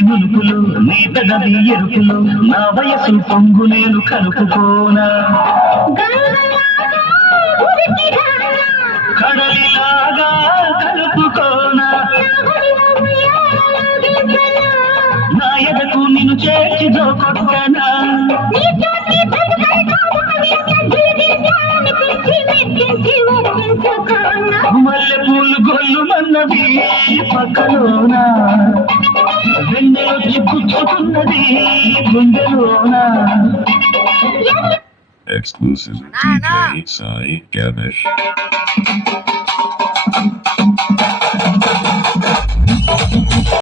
నులుపులు నీ పెదవి ఎరుపులు నా వయసు పొంగు నేను కలుపుకోనా కడలిలాగా కలుపుకోనా నా ఎదకు నిన్ను చేర్చి కొట్టనా మల్లె పూలు Gollu మన్నది పక్కలోనా వెన్నెలొచ్చి పుచ్చుకున్నది గుండెలోనా. Exclusive DJ Sai Ganesh.